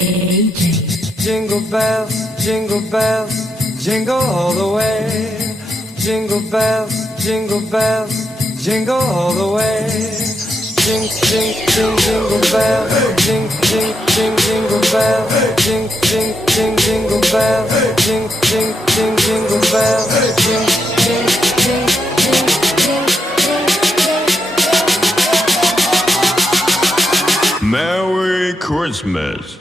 Jingle bells, jingle all the way. Jingle bells, jingle all the way. Jingle bells, jingle bells, jingle bells, jingle bells, Merry Christmas.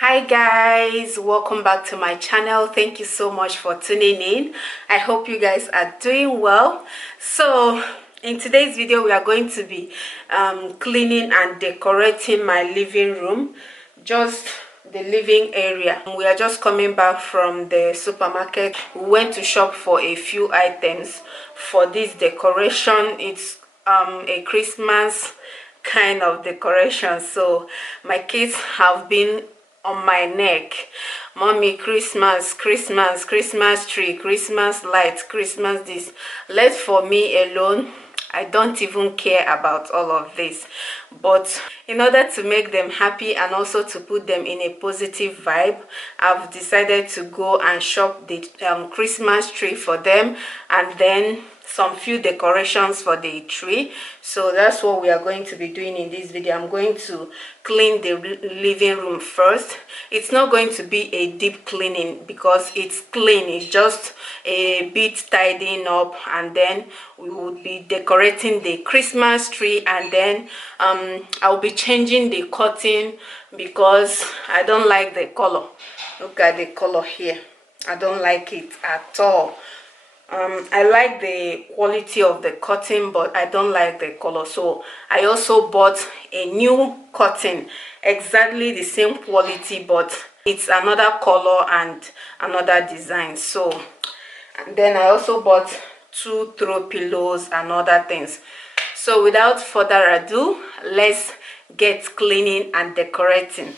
Hi guys, welcome back to my channel. Thank you so much for tuning in. I hope you guys are doing well. So in today's video we are going to be cleaning and decorating my living room, just the living area. We are just coming back from the supermarket. We went to shop for a few items for this decoration. It's a Christmas kind of decoration, so my kids have been on my neck. Mommy, Christmas tree, Christmas lights, Christmas this. Let for me alone, I don't even care about all of this. But in order to make them happy and also to put them in a positive vibe, I've decided to go and shop the Christmas tree for them, and then some few decorations for the tree. So that's what we are going to be doing in this video. I'm going to clean the living room first. It's not going to be a deep cleaning because it's clean, it's just a bit tidying up, and then we will be decorating the Christmas tree, and then I'll be changing the curtain because I don't like the color. Look at the color here, I don't like it at all. I like the quality of the curtain, but I don't like the color. So I also bought a new curtain, exactly the same quality, but it's another color and another design. So, and then I also bought 2 throw pillows and other things. So without further ado, let's get cleaning and decorating.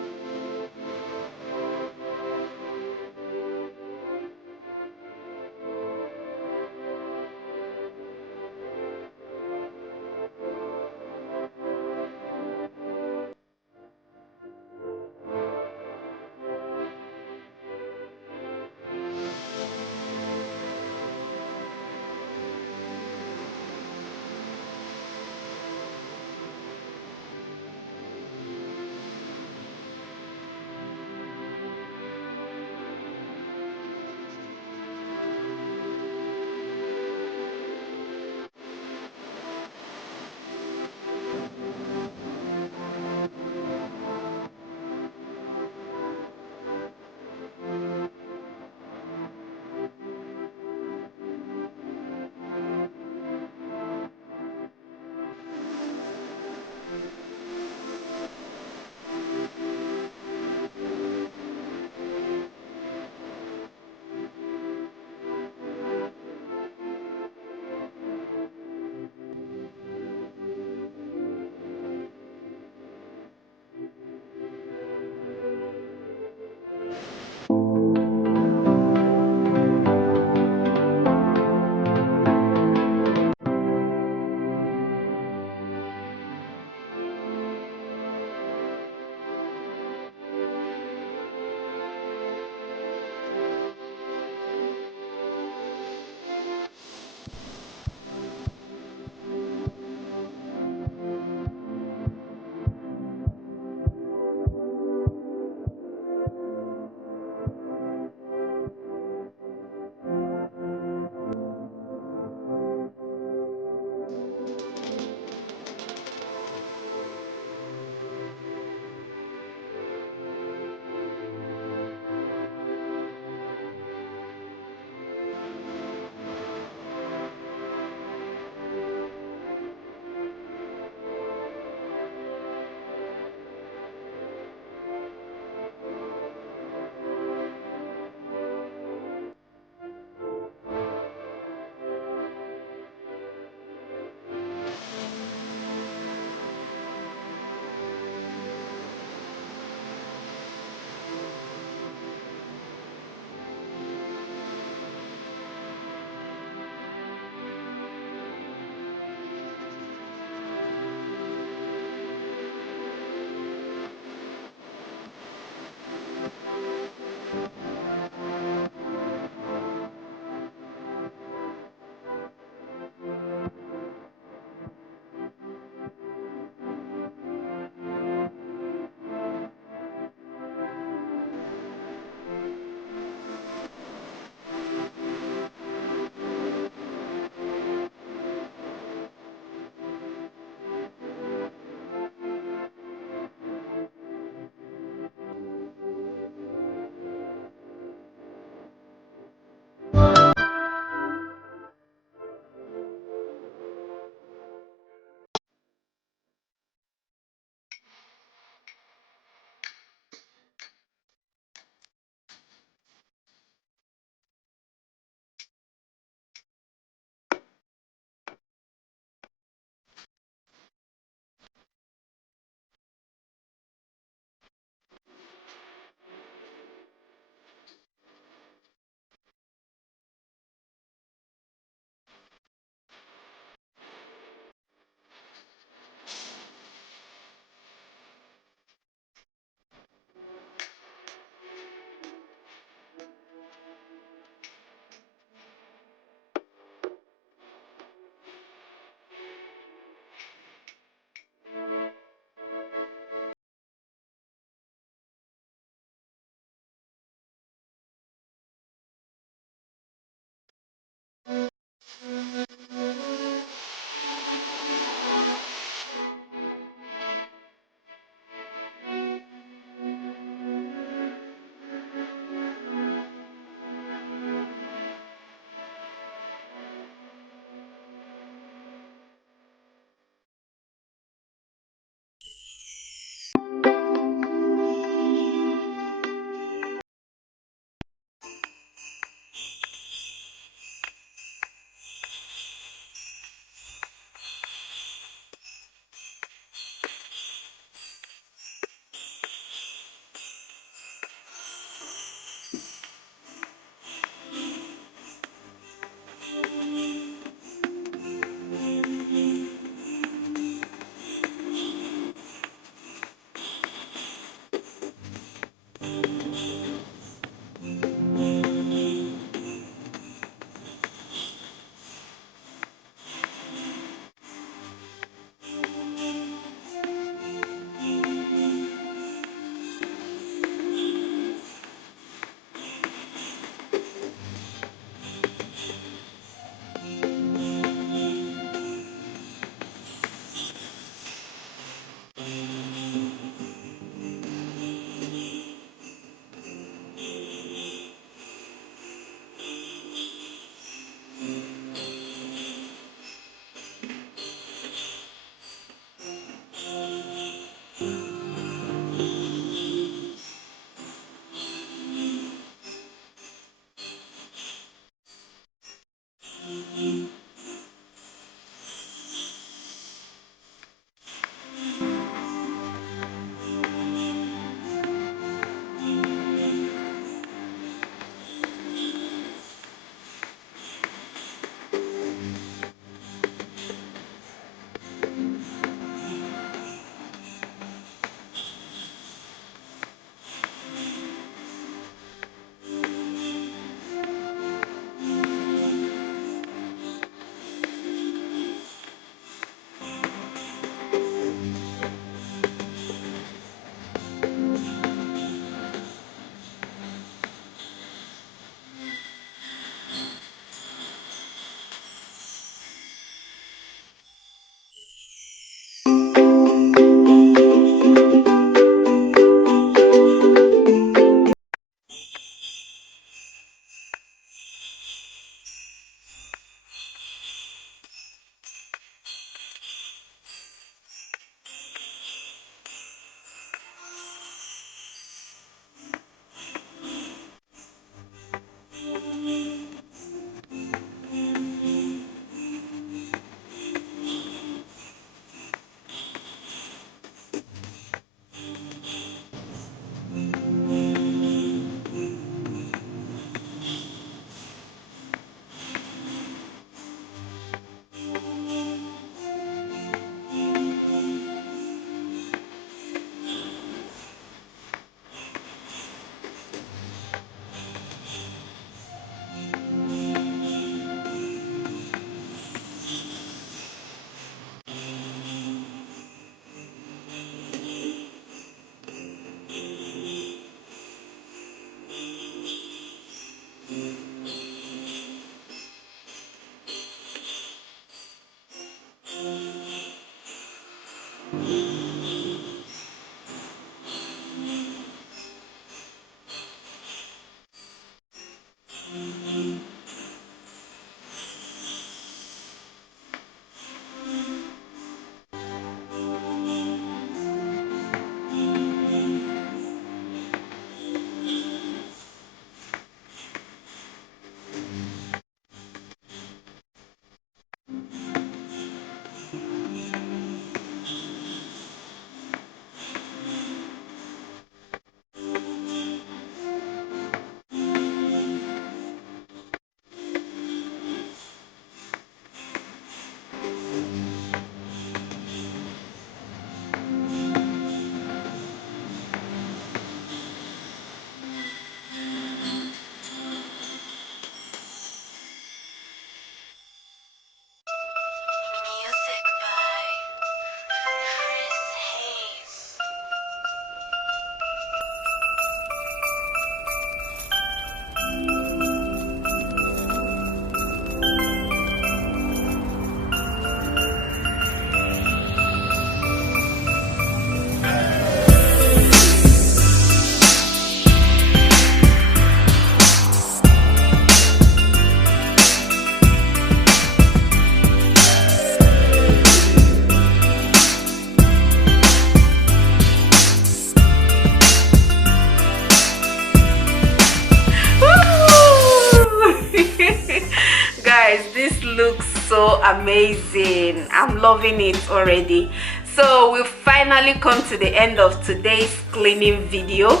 looks so amazing. I'm loving it already. So we've finally come to the end of today's cleaning video.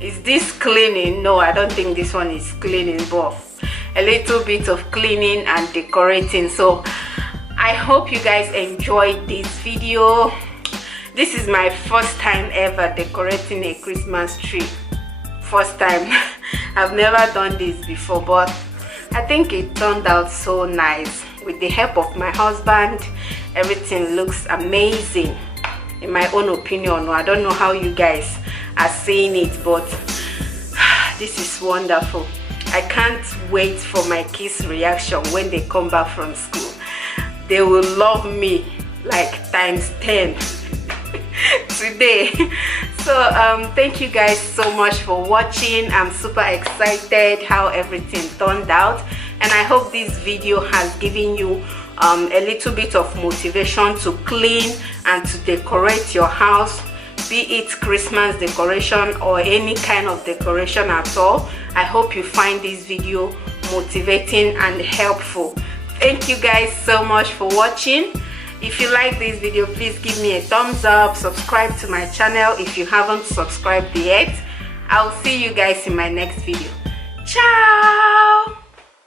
Is this cleaning? No, I don't think this one is cleaning, but a little bit of cleaning and decorating. So I hope you guys enjoyed this video. This is my first time ever decorating a Christmas tree. First time. I've never done this before, but I think it turned out so nice. With the help of my husband, everything looks amazing in my own opinion. I don't know how you guys are seeing it, but this is wonderful. I can't wait for my kids' reaction when they come back from school. They will love me like times 10 today. So thank you guys so much for watching. I'm super excited how everything turned out, and I hope this video has given you a little bit of motivation to clean and to decorate your house, be it Christmas decoration or any kind of decoration at all. I hope you find this video motivating and helpful. Thank you guys so much for watching. If you like this video, please give me a thumbs up, subscribe to my channel if you haven't subscribed yet. I'll see you guys in my next video. Ciao.